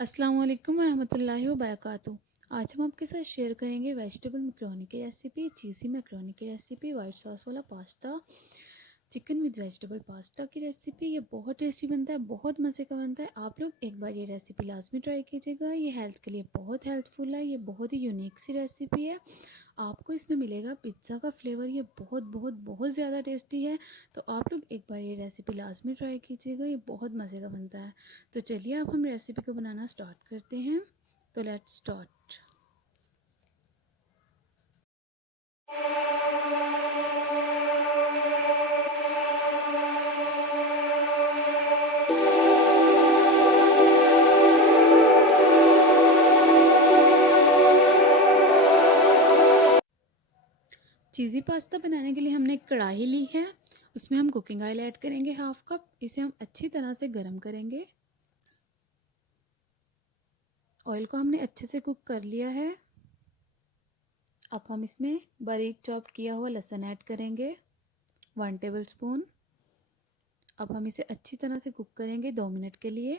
अस्सलाम वालेकुम रहमतुल्लाहि व बरकातुहू। आज हम आपके साथ शेयर करेंगे वेजिटेबल मैक्रोनी की रेसिपी, चीज़ी मैक्रोनी की रेसिपी, वाइट सॉस वाला pasta, chicken with vegetable pasta की रेसिपी। ये बहुत टेस्टी बनता है, बहुत मज़े का बनता है। आप लोग एक बार ये रेसिपी लाजमी ट्राई कीजिएगा। ये हेल्थ के लिए बहुत हेल्पफुल है। ये बहुत ही यूनिक सी रेसिपी है। आपको इसमें मिलेगा पिज़्ज़ा का फ्लेवर। ये बहुत बहुत बहुत ज़्यादा टेस्टी है। तो आप लोग एक बार ये रेसिपी लाजमी ट्राई कीजिएगा। ये बहुत मज़े का बनता है। तो चलिए अब हम रेसिपी को बनाना स्टार्ट करते हैं। तो लेट्स स्टार्ट। चीज़ी पास्ता बनाने के लिए हमने एक कढ़ाई ली है। उसमें हम कुकिंग ऑयल ऐड करेंगे हाफ कप। इसे हम अच्छी तरह से गर्म करेंगे। ऑयल को हमने अच्छे से कुक कर लिया है। अब हम इसमें बारीक चॉप किया हुआ लहसुन ऐड करेंगे, 1 टेबल स्पून। अब हम इसे अच्छी तरह से कुक करेंगे 2 मिनट के लिए।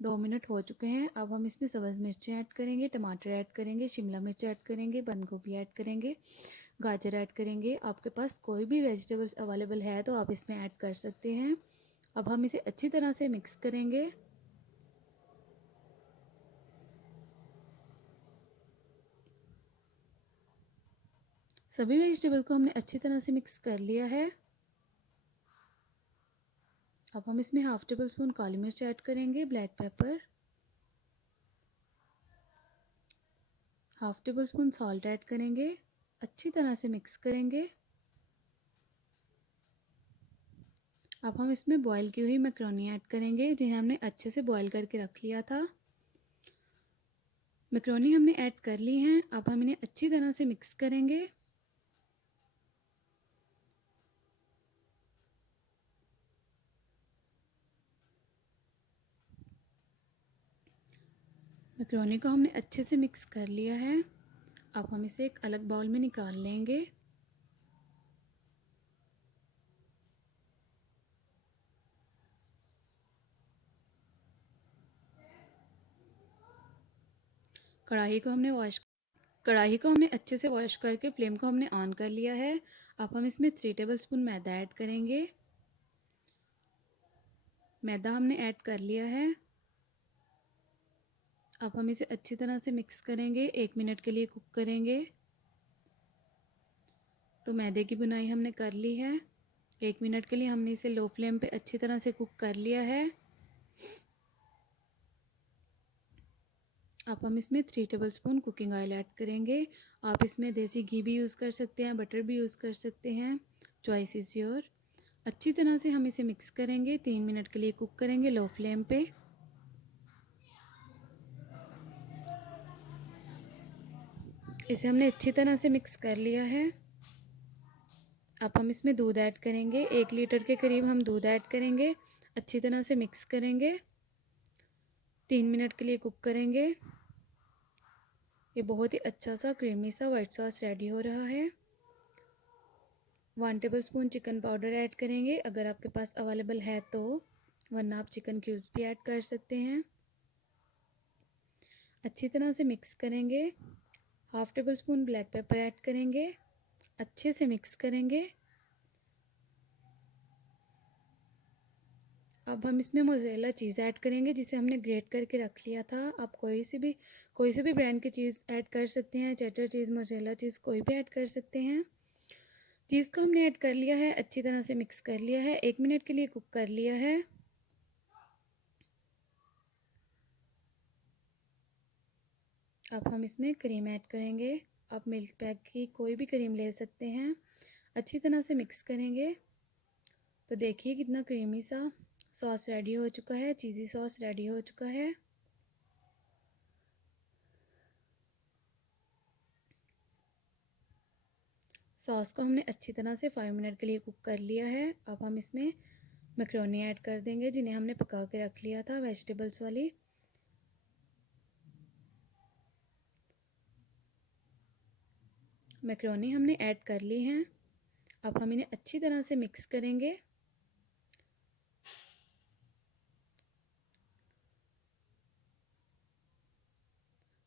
2 मिनट हो चुके हैं। अब हम इसमें सब्ज़ मिर्चें ऐड करेंगे, टमाटर ऐड करेंगे, शिमला मिर्च ऐड करेंगे, बंद गोभी ऐड करेंगे, गाजर ऐड करेंगे। आपके पास कोई भी वेजिटेबल्स अवेलेबल है तो आप इसमें ऐड कर सकते हैं। अब हम इसे अच्छी तरह से मिक्स करेंगे। सभी वेजिटेबल को हमने अच्छी तरह से मिक्स कर लिया है। अब हम इसमें हाफ टेबल स्पून काली मिर्च ऐड करेंगे, black pepper, half table spoon salt add करेंगे। अच्छी तरह से मिक्स करेंगे। अब हम इसमें बॉईल की हुई मैक्रोनी ऐड करेंगे, जिन्हें हमने अच्छे से बॉईल करके रख लिया था। मैक्रोनी हमने ऐड कर ली हैं। अब हम इन्हें अच्छी तरह से मिक्स करेंगे। मैक्रोनी को हमने अच्छे से मिक्स कर लिया है। अब हम इसे एक अलग बाउल में निकाल लेंगे। कढ़ाई को हमने अच्छे से वॉश करके फ्लेम को हमने ऑन कर लिया है। अब हम इसमें 3 टेबल स्पून मैदा ऐड करेंगे। मैदा हमने ऐड कर लिया है। अब हम इसे अच्छी तरह से मिक्स करेंगे, 1 मिनट के लिए कुक करेंगे। तो मैदे की बुनाई हमने कर ली है। 1 मिनट के लिए हमने इसे लो फ्लेम पे अच्छी तरह से कुक कर लिया है। अब हम इसमें 3 table spoon cooking oil add करेंगे। आप इसमें देसी घी भी यूज़ कर सकते हैं, बटर भी यूज़ कर सकते हैं, चॉइस इज़ योर। अच्छी तरह से हम इसे मिक्स करेंगे, 3 मिनट के लिए कुक करेंगे लो फ्लेम पे। इसे हमने अच्छी तरह से मिक्स कर लिया है। अब हम इसमें दूध ऐड करेंगे, 1 लीटर के करीब हम दूध ऐड करेंगे। अच्छी तरह से मिक्स करेंगे, 3 मिनट के लिए कुक करेंगे। ये बहुत ही अच्छा सा क्रीमी सा वाइट सॉस रेडी हो रहा है। 1 table spoon chicken powder add करेंगे, अगर आपके पास अवेलेबल है तो, वरना आप चिकन क्यूब्स भी ऐड कर सकते हैं। अच्छी तरह से मिक्स करेंगे। Half table spoon black pepper add करेंगे, अच्छे से मिक्स करेंगे। अब हम इसमें मोज़रेला चीज़ ऐड करेंगे, जिसे हमने ग्रेट करके रख लिया था। आप कोई से भी ब्रांड की चीज़ ऐड कर सकते हैं, चेडर चीज़, मोज़रेला चीज़, कोई भी ऐड कर सकते हैं। चीज़ को हमने ऐड कर लिया है, अच्छी तरह से मिक्स कर लिया है, 1 मिनट के लिए कुक कर लिया है। अब हम इसमें क्रीम ऐड करेंगे। आप मिल्क पैक की कोई भी क्रीम ले सकते हैं। अच्छी तरह से मिक्स करेंगे। तो देखिए कितना क्रीमी सा सॉस रेडी हो चुका है, चीज़ी सॉस रेडी हो चुका है। सॉस को हमने अच्छी तरह से 5 मिनट के लिए कुक कर लिया है। अब हम इसमें मैक्रोनी ऐड कर देंगे, जिन्हें हमने पका के रख लिया था, वेजिटेबल्स वाली। मैक्रोनी हमने ऐड कर ली हैं। अब हम इन्हें अच्छी तरह से मिक्स करेंगे।